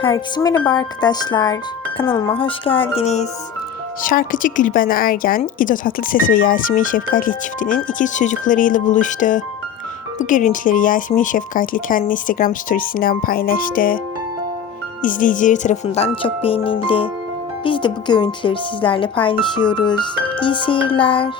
Herkese merhaba arkadaşlar. Kanalıma hoş geldiniz. Şarkıcı Gülben Ergen, İdo Tatlıses ve Yasemin Şefkatli çiftinin ikiz çocuklarıyla buluştu. Bu görüntüleri Yasemin Şefkatli kendi Instagram storiesinden paylaştı. İzleyicileri tarafından çok beğenildi. Biz de bu görüntüleri sizlerle paylaşıyoruz. İyi seyirler.